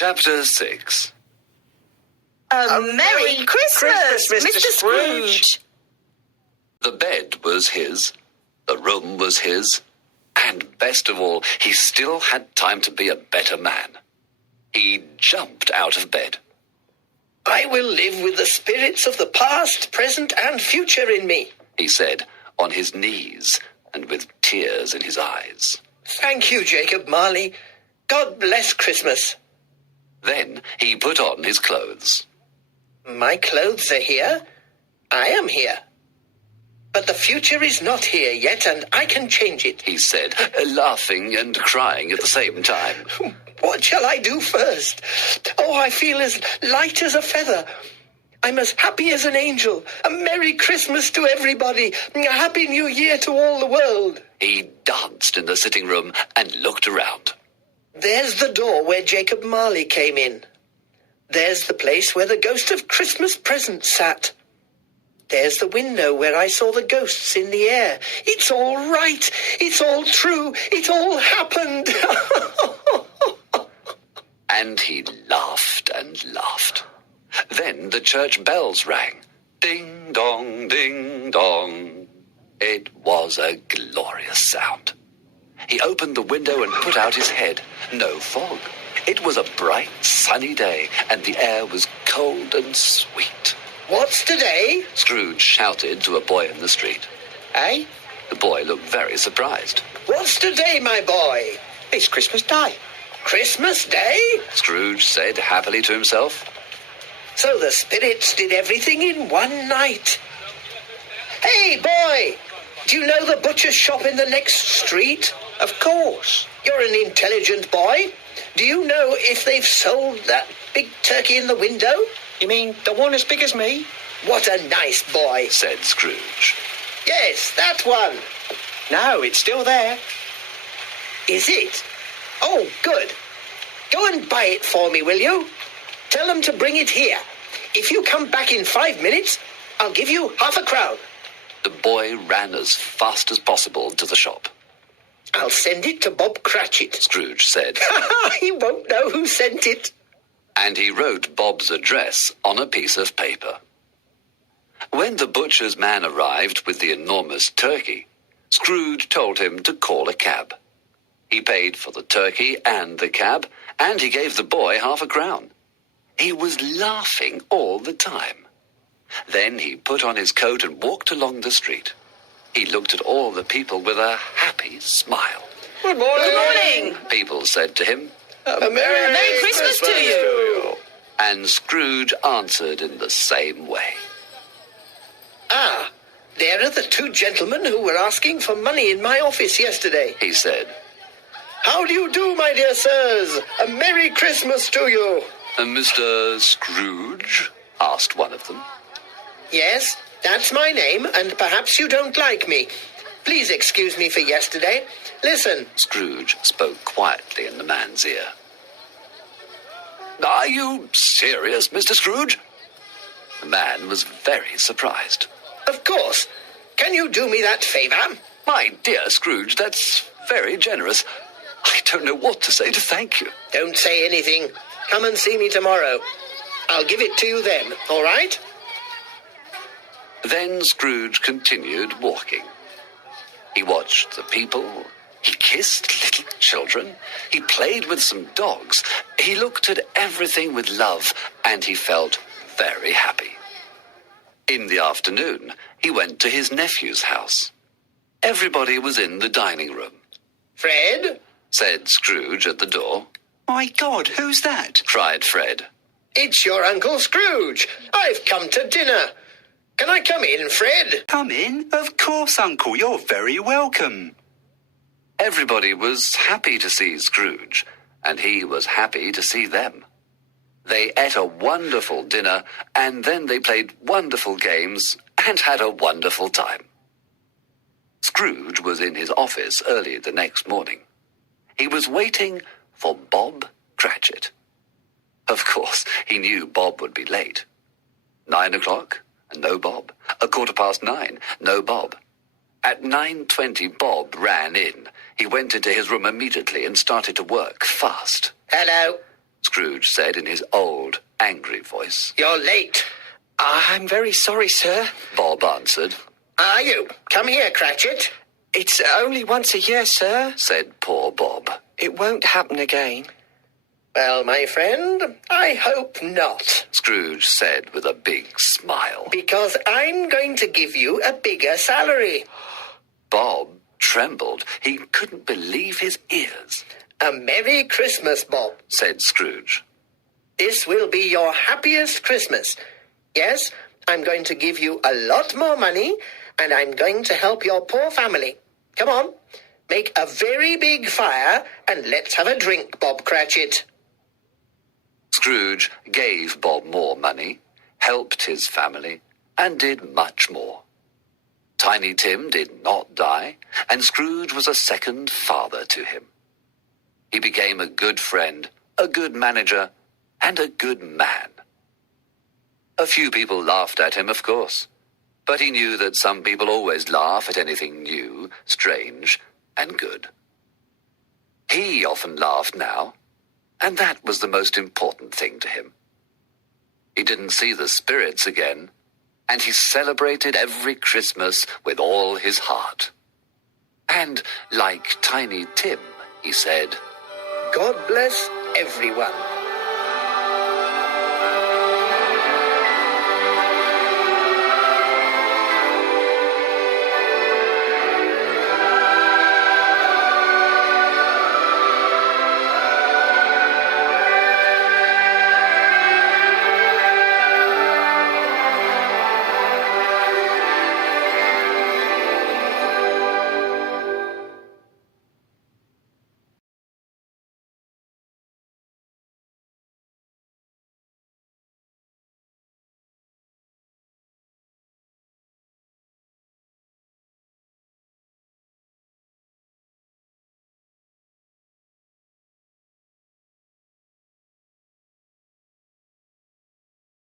Chapter 6. A Merry Christmas, Mr. Scrooge! The bed was his, the room was his, and best of all, he still had time to be a better man. He jumped out of bed. I will live with the spirits of the past, present, and future in me, he said, on his knees and with tears in his eyes. Thank you, Jacob Marley. God bless Christmas. Then he put on his clothes. My clothes are here. I am here. But the future is not here yet, and I can change it, he said, laughing and crying at the same time. What shall I do first? Oh, I feel as light as a feather. I'm as happy as an angel. A Merry Christmas to everybody. A Happy New Year to all the world. He danced in the sitting room and looked around. There's the door where Jacob Marley came in. There's the place where the ghost of Christmas present sat. There's the window where I saw the ghosts in the air. It's all right. It's all true. It all happened. And he laughed and laughed. Then the church bells rang. Ding dong, ding dong. It was a glorious sound. He opened the window and put out his head. No fog. It was a bright, sunny day, and the air was cold and sweet. What's today? Scrooge shouted to a boy in the street. Eh? The boy looked very surprised. What's today, my boy? It's Christmas Day. Christmas Day? Scrooge said happily to himself. So the spirits did everything in one night. Hey, boy! Do you know the butcher's shop in the next street? Of course. You're an intelligent boy. Do you know if they've sold that big turkey in the window? You mean the one as big as me? What a nice boy, said Scrooge. Yes, that one. No, it's still there. Is it? Oh, good. Go and buy it for me, will you? Tell them to bring it here. If you come back in 5 minutes, I'll give you £0.50. The boy ran as fast as possible to the shop. I'll send it to Bob Cratchit, Scrooge said. He won't know who sent it. And he wrote Bob's address on a piece of paper. When the butcher's man arrived with the enormous turkey, Scrooge told him to call a cab. He paid for the turkey and the cab, and he gave the boy £0.50. He was laughing all the time. Then he put on his coat and walked along the street. He looked at all the people with a happy smile. Good morning. Good morning. People said to him, A Merry Christmas to you. and Scrooge answered in the same way. Ah, there are the two gentlemen who were asking for money in my office yesterday, He said, How do you do, my dear sirs? A Merry Christmas to you. Mr. Scrooge? Asked one of them. Yes, that's my name, and perhaps you don't like me. Please excuse me for yesterday. Listen. Scrooge spoke quietly in the man's ear. Are you serious, Mr. Scrooge? The man was very surprised. Of course. Can you do me that favour? My dear Scrooge, that's very generous. I don't know what to say to thank you. Don't say anything. Come and see me tomorrow. I'll give it to you then, all right? Then Scrooge continued walking. He watched the people. He kissed little children. He played with some dogs. He looked at everything with love, and he felt very happy. In the afternoon, he went to his nephew's house. Everybody was in the dining room. Fred? Said Scrooge at the door. My God, who's that? Cried Fred. It's your Uncle Scrooge. I've come to dinner. Can I come in, Fred? Come in? Of course, Uncle. You're very welcome. Everybody was happy to see Scrooge, and he was happy to see them. They ate a wonderful dinner, and then they played wonderful games and had a wonderful time. Scrooge was in his office early the next morning. He was waiting for Bob Cratchit. Of course, he knew Bob would be late. 9 o'clock, and no Bob. 9:15, no Bob. At 9:20, Bob ran in. He went into his room immediately and started to work fast. Hello. Scrooge said in his old, angry voice. You're late. I'm very sorry, sir. Bob answered. Are you? Come here, Cratchit. It's only once a year, sir. Said poor Bob. It won't happen again. Well, my friend, I hope not. Scrooge said with a big smile. Because I'm going to give you a bigger salary. Bob trembled. He couldn't believe his ears. A Merry Christmas, Bob, said Scrooge. This will be your happiest Christmas. Yes, I'm going to give you a lot more money, and I'm going to help your poor family. Come on, make a very big fire, and let's have a drink, Bob Cratchit. Scrooge gave Bob more money, helped his family, and did much more. Tiny Tim did not die, and Scrooge was a second father to him. He became a good friend, a good manager, and a good man. A few people laughed at him, of course, but he knew that some people always laugh at anything new, strange, and good. He often laughed now, and that was the most important thing to him. He didn't see the spirits again, and he celebrated every Christmas with all his heart. And, like Tiny Tim, he said, God bless everyone.